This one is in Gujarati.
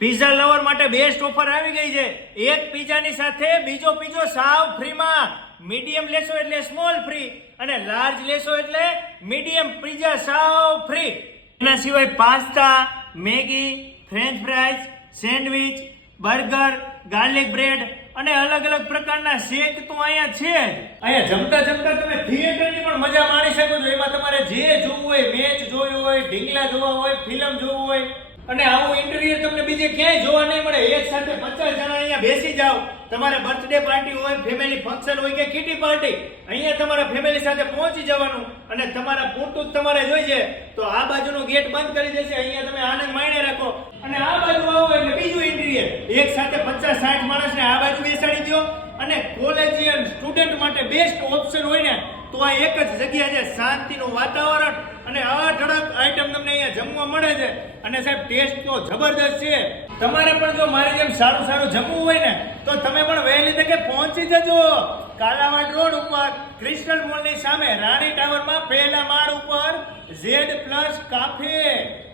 પીઝા લવર માટે બેસ્ટ ઓફર આવી ગઈ છે. એક પીઝાની સાથે બીજો પીઝો સાવ ફ્રીમાં મીડિયમ લેશો એટલે સ્મોલ ફ્રી અને લાર્જ લેશો એટલે મીડિયમ પીઝા સાવ ફ્રી એના સિવાય pasta Maggi French fries sandwich burger garlic bread અને અલગ અલગ પ્રકારના શેક તો અહીંયા છે અહીંયા જમતા જમતા તમે થિયેટરની પણ મજા માણી શકો છો. એમાં તમારે જે જોવું હોય મેચ જોયું હોય, ઢીંગલા જોવા હોય ફિલ્મ જોવું હોય અને આવું ઇન્ટિરિયર તમને બીજે ક્યાંય જોવા નહીં મળે. એક સાથે પચાસ જણા અહીંયા બેસી જાઓ. તમારે બર્થડે પાર્ટી હોય ફેમિલી ફંક્શન હોય કે કિટી પાર્ટી અહીંયા તમારા ફેમિલી સાથે પહોંચી જવાનું અને તમારા પૂરતું જ તમારે જોઈએ તો આ બાજુનો ગેટ બંધ કરી દેશે. અહીંયા તમે આનંદ માણી રાખો. અને આ બાજુ આવો એટલે બીજું ઇન્ટિરિયર એક સાથે પચાસ સાઠ માણસને આ બાજુ બેસાડી દો અને કોલેજિયન સ્ટુડન્ટ માટે બેસ્ટ ઓપ્શન હોય ને, તો આ એક જ જગ્યા છે શાંતિનું વાતાવરણ અને અઢળક આઈટમ તમને અહીંયા જમવા મળે છે. અને સાહેબ ટેસ્ટ તો જબરદસ્ત છે. તમારે પણ જો મારી જેમ સારું સારું જમવું હોય ને, તો તમે પણ વહેલી તકે પહોંચી જજો. કાલાવાડ રોડ ઉપર, ક્રિસ્ટલ મોલની સામે, રાણી ટાવરમાં પહેલા માળ ઉપર ઝેડ પ્લસ કાફે